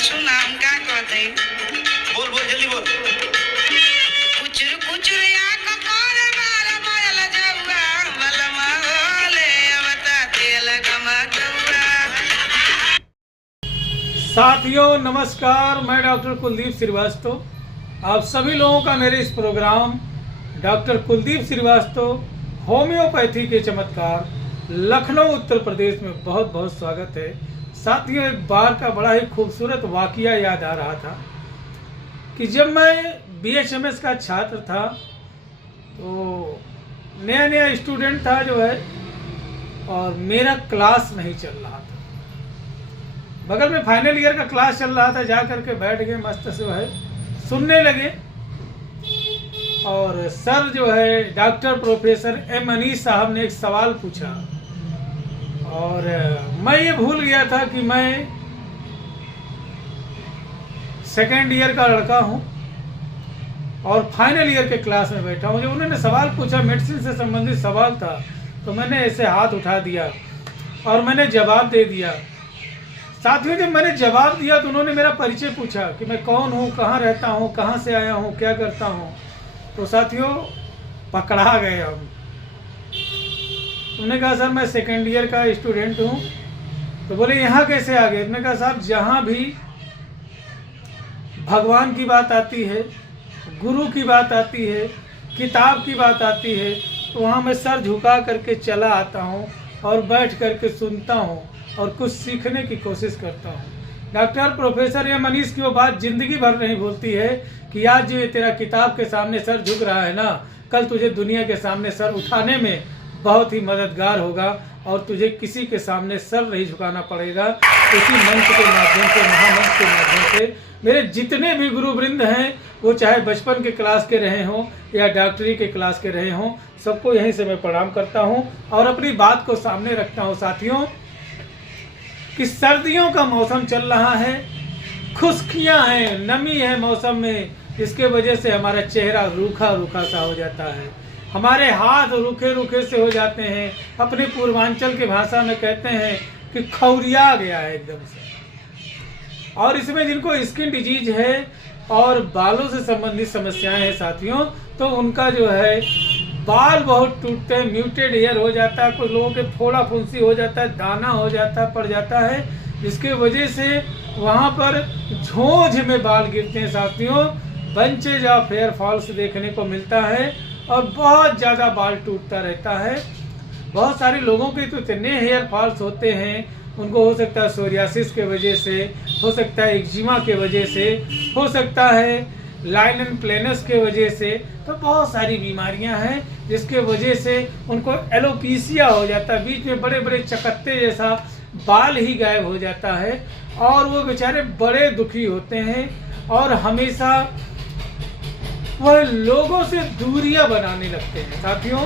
सुना हम का कहते हैं। बोल बोल जल्दी बोल। कुचुर कुचुर या ककर मारा मारल जौआ बलमा होले अवता तेल गमकौआ। साथियों नमस्कार, मैं डॉक्टर कुलदीप श्रीवास्तव। आप सभी लोगों का मेरे इस programme doctor Kuldeep Shrivastava homoeopathy के चमत्कार लखनऊ उत्तर प्रदेश में बहुत बहुत स्वागत है। साथियों, एक बार का बड़ा ही खूबसूरत वाकया याद आ रहा था कि जब मैं BHMS का छात्र था तो नया नया स्टूडेंट था जो है, और मेरा क्लास नहीं चल रहा था। बगल में फाइनल ईयर का क्लास चल रहा था, जा करके बैठ गए, मस्त से है सुनने लगे। और सर जो है डॉक्टर प्रोफेसर M अनीस साहब ने एक सवाल पूछा, और मैं ये भूल गया था कि मैं सेकेंड ईयर का लड़का हूँ और फाइनल ईयर के क्लास में बैठा हूँ। जब उन्होंने सवाल पूछा, मेडिसिन से संबंधित सवाल था, तो मैंने ऐसे हाथ उठा दिया और मैंने जवाब दे दिया। साथियों, जब मैंने जवाब दिया तो उन्होंने मेरा परिचय पूछा कि मैं कौन हूँ, कहाँ रहता हूँ, कहाँ से आया हूँ, क्या करता हूँ। तो साथियों पकड़ा गए हम। उन्होंने कहा सर मैं सेकेंड ईयर का स्टूडेंट हूँ। तो बोले यहाँ कैसे आ गए? उन्होंने कहा साहब जहाँ भी भगवान की बात आती है, गुरु की बात आती है, किताब की बात आती है, तो वहाँ मैं सर झुका करके चला आता हूँ और बैठ करके सुनता हूँ और कुछ सीखने की कोशिश करता हूँ। डॉक्टर प्रोफेसर M अनीस की वो बात जिंदगी भर नहीं भूलती है कि आज जो तेरा किताब के सामने सर झुक रहा है ना, कल तुझे दुनिया के सामने सर उठाने में बहुत ही मददगार होगा और तुझे किसी के सामने सर नहीं झुकाना पड़ेगा। इसी मंच के माध्यम से, महामंच के माध्यम से मेरे जितने भी गुरुवृंद हैं, वो चाहे बचपन के क्लास के रहे हों या डॉक्टरी के क्लास के रहे हों, सबको यहीं से मैं प्रणाम करता हूं और अपनी बात को सामने रखता हूं। साथियों, कि सर्दियों का मौसम चल रहा है, खुश्कियां हैं, नमी है मौसम में, जिसके वजह से हमारा चेहरा रूखा रूखा सा हो जाता है, हमारे हाथ रूखे रूखे से हो जाते हैं। अपने पूर्वांचल की भाषा में कहते हैं कि खौरिया गया है एकदम से। और इसमें जिनको स्किन डिजीज है और बालों से संबंधित समस्याएं हैं साथियों, तो उनका जो है बाल बहुत टूटते हैं, म्यूटेड हेयर हो जाता है, कुछ लोगों के फोड़ा फुंसी हो जाता है, दाना हो जाता है, पड़ जाता है, जिसके वजह से वहाँ पर झोंझ में बाल गिरते हैं साथियों। बंचेज ऑफ हेयर फॉल्स देखने को मिलता है और बहुत ज़्यादा बाल टूटता रहता है। बहुत सारे लोगों के तो इतने हेयर फॉल्स होते हैं, उनको हो सकता है सोरियासिस के वजह से, हो सकता है एक्जिमा के वजह से, हो सकता है लाइन एंड प्लेनस के वजह से। तो बहुत सारी बीमारियां हैं जिसके वजह से उनको एलोपीसिया हो जाता है, बीच में बड़े बड़े चकत्ते जैसा बाल ही गायब हो जाता है और वो बेचारे बड़े दुखी होते हैं और हमेशा वह लोगों से दूरियां बनाने लगते हैं। साथियों,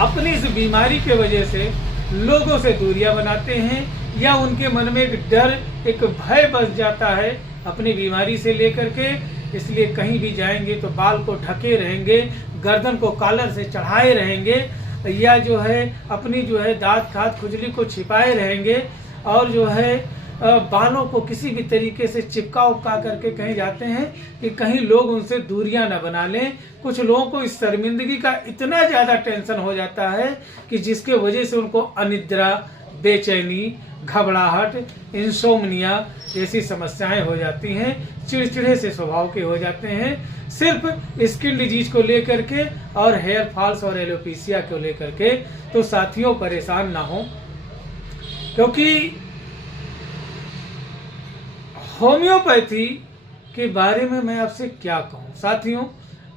अपनी इस बीमारी के वजह से लोगों से दूरियां बनाते हैं या उनके मन में एक डर, एक भय बस जाता है अपनी बीमारी से लेकर के, इसलिए कहीं भी जाएंगे तो बाल को ढके रहेंगे, गर्दन को कॉलर से चढ़ाए रहेंगे या जो है अपनी जो है दांत खाद खुजली को छिपाए रहेंगे और जो है बालों को किसी भी तरीके से चिपका उपका करके कहीं जाते हैं कि कहीं लोग उनसे दूरियां न बना लें। कुछ लोगों को इस शर्मिंदगी का इतना ज़्यादा टेंशन हो जाता है कि जिसके वजह से उनको अनिद्रा, बेचैनी, घबराहट, इंसोम्निया जैसी समस्याएं हो जाती हैं, चिड़चिड़े से स्वभाव के हो जाते हैं, सिर्फ स्किन डिजीज को लेकर के और हेयर फॉल्स और एलोपीसिया को लेकर के। तो साथियों परेशान ना हो, क्योंकि होम्योपैथी के बारे में मैं आपसे क्या कहूँ। साथियों,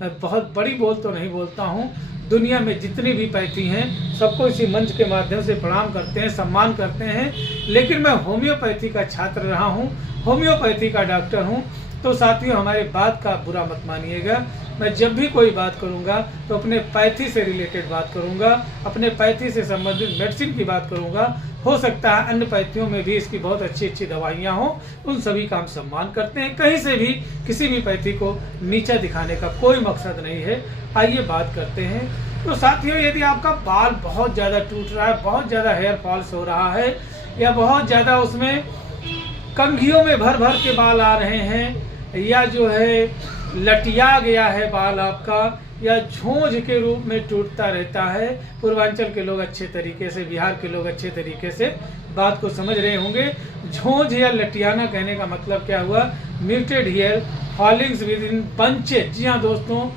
मैं बहुत बड़ी बोल तो नहीं बोलता हूँ, दुनिया में जितनी भी पैथी हैं सबको इसी मंच के माध्यम से प्रणाम करते हैं, सम्मान करते हैं, लेकिन मैं होम्योपैथी का छात्र रहा हूँ, होम्योपैथी का डॉक्टर हूँ। तो साथियों, हमारे बात का बुरा मत मानिएगा। मैं जब भी कोई बात करूंगा तो अपने पैथी से रिलेटेड बात करूंगा, अपने पैथी से संबंधित मेडिसिन की बात करूंगा। हो सकता है अन्य पैथियों में भी इसकी बहुत अच्छी अच्छी दवाइयाँ हों, उन सभी का हम सम्मान करते हैं। कहीं से भी किसी भी पैथी को नीचा दिखाने का कोई मकसद नहीं है। आइए बात करते हैं। तो साथियों, यदि आपका बाल बहुत ज़्यादा टूट रहा है, बहुत ज़्यादा हेयर फॉल्स हो रहा है या बहुत ज़्यादा उसमें कंघियों में भर भर के बाल आ रहे हैं, या जो है लटिया गया है बाल आपका, या झोंझ के रूप में टूटता रहता है। पूर्वांचल के लोग अच्छे तरीके से, बिहार के लोग अच्छे तरीके से बात को समझ रहे होंगे। झोंझ या लटियाना कहने का मतलब क्या हुआ? Muted hair fallings with in bunches. जी हाँ दोस्तों,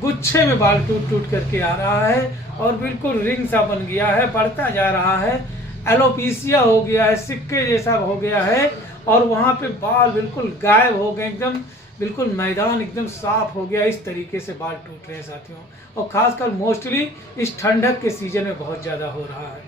गुच्छे में बाल टूट टूट करके आ रहा है और बिल्कुल रिंग सा बन गया है, बढ़ता जा रहा है, एलोपीसिया हो गया है, सिक्के जैसा हो गया है, और वहाँ पे बाल बिल्कुल गायब हो गए, एकदम बिल्कुल मैदान एकदम साफ हो गया। इस तरीके से बाल टूट रहे हैं साथियों, और खासकर मोस्टली इस ठंडक के सीजन में बहुत ज़्यादा हो रहा है।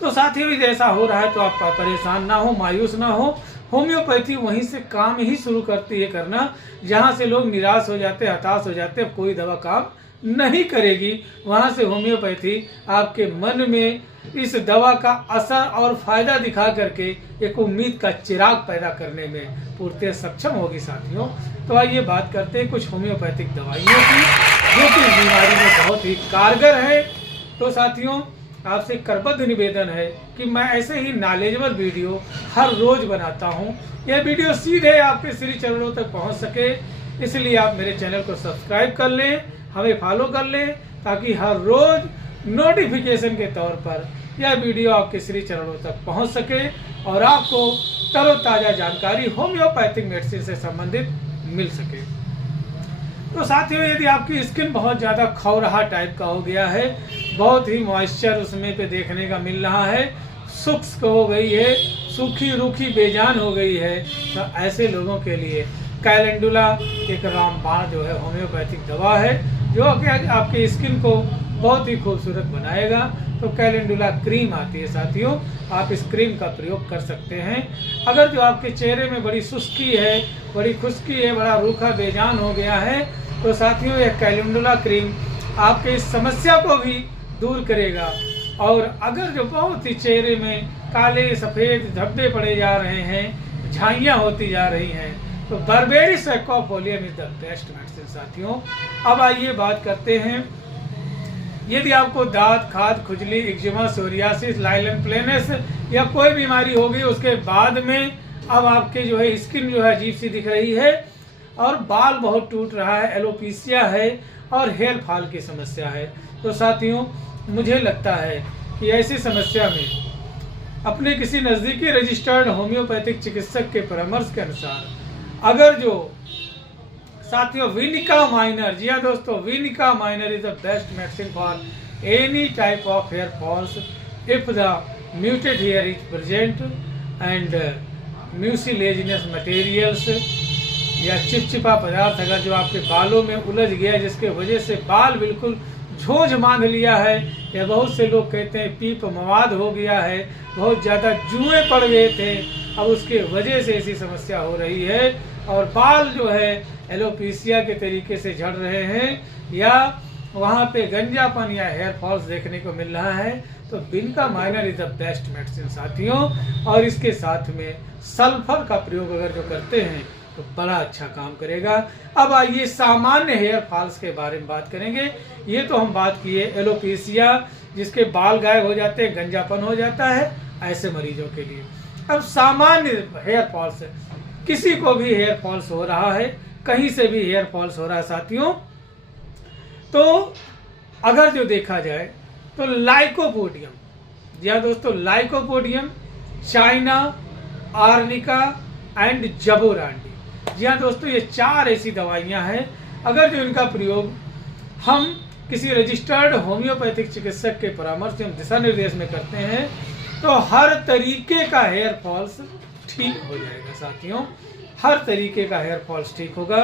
तो साथियों यदि ऐसा हो रहा है तो आप परेशान ना हो, मायूस ना हो। होम्योपैथी वहीं से काम ही शुरू करती है करना जहाँ से लोग निराश हो जाते हैं, हताश हो जाते हैं, कोई दवा काम नहीं करेगी। वहाँ से होम्योपैथी आपके मन में इस दवा का असर और फायदा दिखा करके एक उम्मीद का चिराग पैदा करने में पूर्णतः सक्षम होगी साथियों। तो आइए बात करते हैं कुछ होम्योपैथिक दवाइयों की जो कि इस बीमारी में बहुत ही कारगर है। तो साथियों, आपसे करबद्ध निवेदन है कि मैं ऐसे ही नॉलेजेबल वीडियो हर रोज बनाता हूं। यह वीडियो सीधे आपके श्री चरणों तक पहुंच सके, इसलिए आप मेरे चैनल को सब्सक्राइब कर लें, हमें फॉलो कर लें, ताकि हर रोज नोटिफिकेशन के तौर पर यह वीडियो आपके श्री चरणों तक पहुंच सके और आपको तरोताज़ा जानकारी होम्योपैथिक मेडिसिन से संबंधित मिल सके। तो साथियों, यदि आपकी स्किन बहुत ज़्यादा खौराहा टाइप का हो गया है, बहुत ही मॉइस्चर उसमें पे देखने का मिल रहा है, शुष्क हो गई है, सूखी रूखी बेजान हो गई है, तो ऐसे लोगों के लिए कैलेंडुला एक रामबाण जो है होम्योपैथिक दवा है जो कि आपकी स्किन को बहुत ही खूबसूरत बनाएगा। तो कैलेंडुला क्रीम आती है साथियों, आप इस क्रीम का प्रयोग कर सकते हैं। अगर जो आपके चेहरे में बड़ी सुस्ती है, बड़ी खुश्की है, बड़ा रूखा बेजान हो गया है, तो साथियों यह कैलेंडुला क्रीम आपके इस समस्या को भी दूर करेगा। और अगर जो बहुत ही चेहरे में काले सफ़ेद धब्बे पड़े जा रहे हैं, झाइयाँ होती जा रही हैं, तो berberis aquifolium is the best medicine साथियों। अब आइए बात करते हैं, यदि आपको दांत, खाद, खुजली, एक्जिमा, सोरियासिस, लाइलन प्लेनस या कोई बीमारी होगी, उसके बाद में अब आपके जो है स्किन जो है अजीब सी दिख रही है और बाल बहुत टूट रहा है, एलोपीसिया है और हेयर फॉल की समस्या है, तो साथियों मुझे लगता है कि ऐसी समस्या में अपने किसी नज़दीकी रजिस्टर्ड होम्योपैथिक चिकित्सक के परामर्श के अनुसार अगर जो साथियों विनिका माइनर, जी हाँ दोस्तों, vinca minor is the best medicine for any type of hair falls if the muted hair is present and mucilaginous materials या चिपचिपा पदार्थ अगर जो आपके बालों में उलझ गया है, जिसके वजह से बाल बिल्कुल झोंझ बांध लिया है, या बहुत से लोग कहते हैं पीप मवाद हो गया है, बहुत ज़्यादा जुएं पड़ गए थे, अब उसके वजह से ऐसी समस्या हो रही है और बाल जो है एलोपीसिया के तरीके से झड़ रहे हैं, या वहाँ पे गंजापन या हेयर फॉल्स देखने को मिल रहा है, तो Vinika minor is the best medicine साथियों। और इसके साथ में सल्फर का प्रयोग अगर जो करते हैं तो बड़ा अच्छा काम करेगा। अब आइए सामान्य हेयर फॉल्स के बारे में बात करेंगे। ये तो हम बात किए एलोपीसिया, जिसके बाल गायब हो जाते हैं, गंजापन हो जाता है, ऐसे मरीजों के लिए। अब सामान्य हेयर फॉल्स, किसी को भी हेयर फॉल्स हो रहा है, कहीं से भी हेयर फॉल्स हो रहा है साथियों, तो अगर जो देखा जाए तो लाइकोपोडियम, जी हाँ दोस्तों, लाइकोपोडियम, चाइना, आर्निका एंड जबोरांडी, जी हाँ दोस्तों, ये 4 ऐसी दवाइयाँ हैं। अगर जो इनका प्रयोग हम किसी रजिस्टर्ड होम्योपैथिक चिकित्सक के परामर्श एवं दिशा निर्देश में करते हैं तो हर तरीके का हेयर फॉल्स ठीक हो जाएगा साथियों, हर तरीके का हेयर फॉल्स ठीक होगा।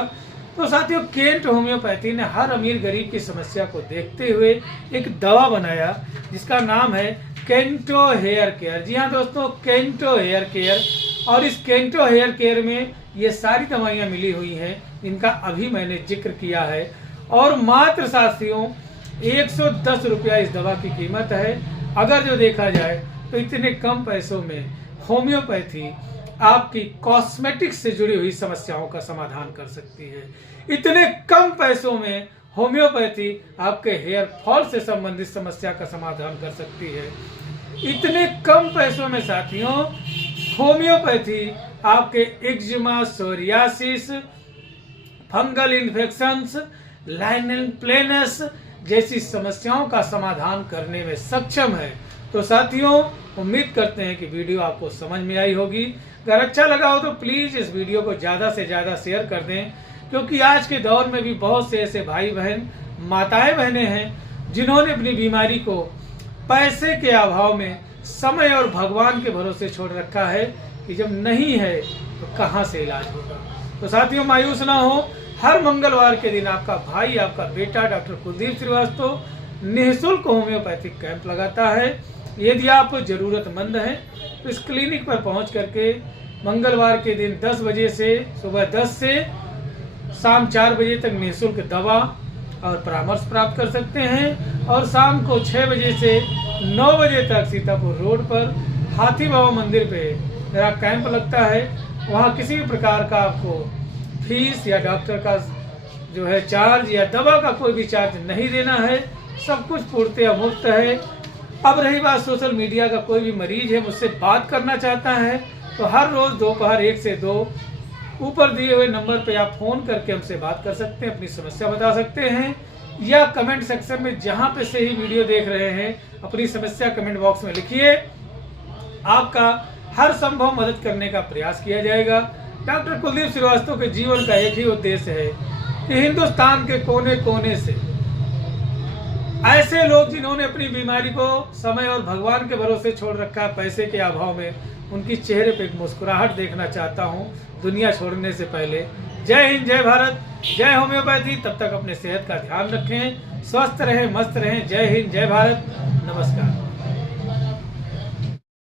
तो साथियों, केंट होम्योपैथी ने हर अमीर गरीब की समस्या को देखते हुए एक दवा बनाया जिसका नाम है केंटो हेयर केयर। जी हाँ दोस्तों, केंटो हेयर केयर। और इस केंटो हेयर केयर में ये सारी दवाइयाँ मिली हुई हैं, इनका अभी मैंने जिक्र किया है। और मात्र साथियों 110 रुपया इस दवा की कीमत है। अगर जो देखा जाए तो इतने कम पैसों में होम्योपैथी आपकी कॉस्मेटिक्स से जुड़ी हुई समस्याओं का समाधान कर सकती है। इतने कम पैसों में होम्योपैथी आपके हेयर फॉल से संबंधित समस्या का समाधान कर सकती है। इतने कम पैसों में साथियों होम्योपैथी आपके एक्जिमा, सोरियासिस, फंगल इन्फेक्शंस, लाइनल प्लेनस जैसी समस्याओं का समाधान करने में सक्षम है। तो साथियों, उम्मीद करते हैं कि वीडियो आपको समझ में आई होगी। अगर अच्छा लगा हो तो प्लीज़ इस वीडियो को ज़्यादा से ज़्यादा शेयर कर दें, क्योंकि आज के दौर में भी बहुत से ऐसे भाई बहन, माताएं बहनें हैं जिन्होंने अपनी बीमारी को पैसे के अभाव में, समय और भगवान के भरोसे छोड़ रखा है कि जब नहीं है तो कहाँ से इलाज होगा। तो साथियों, मायूस ना हो। हर मंगलवार के दिन आपका भाई, आपका बेटा डॉक्टर कुलदीप श्रीवास्तव निःशुल्क होम्योपैथिक कैंप लगाता है। यदि आप ज़रूरतमंद हैं तो इस क्लिनिक पर पहुंच करके मंगलवार के दिन 10 बजे से, सुबह 10 से शाम 4 बजे तक निःशुल्क दवा और परामर्श प्राप्त कर सकते हैं। और शाम को 6 बजे से 9 बजे तक सीतापुर रोड पर हाथी बाबा मंदिर पे मेरा कैंप लगता है। वहाँ किसी भी प्रकार का आपको फीस या डॉक्टर का जो है चार्ज या दवा का कोई भी चार्ज नहीं देना है, सब कुछ पूर्णतः मुफ्त है। अब रही बात सोशल मीडिया का, कोई भी मरीज है मुझसे बात करना चाहता है तो हर रोज़ दोपहर 1 से 2 ऊपर दिए हुए नंबर पे आप फ़ोन करके हमसे बात कर सकते हैं, अपनी समस्या बता सकते हैं, या कमेंट सेक्शन में जहाँ पे से ही वीडियो देख रहे हैं अपनी समस्या कमेंट बॉक्स में लिखिए। आपका हर संभव मदद करने का प्रयास किया जाएगा। डॉक्टर कुलदीप श्रीवास्तव के जीवन का एक ही उद्देश्य है कि हिंदुस्तान के कोने कोने से ऐसे लोग जिन्होंने अपनी बीमारी को समय और भगवान के भरोसे छोड़ रखा है पैसे के अभाव में, उनकी चेहरे पे एक मुस्कुराहट देखना चाहता हूं दुनिया छोड़ने से पहले। जय हिंद, जय भारत, जय होम्योपैथी। तब तक अपने सेहत का ध्यान रखें, स्वस्थ रहें, मस्त रहें। जय हिंद, जय भारत, नमस्कार।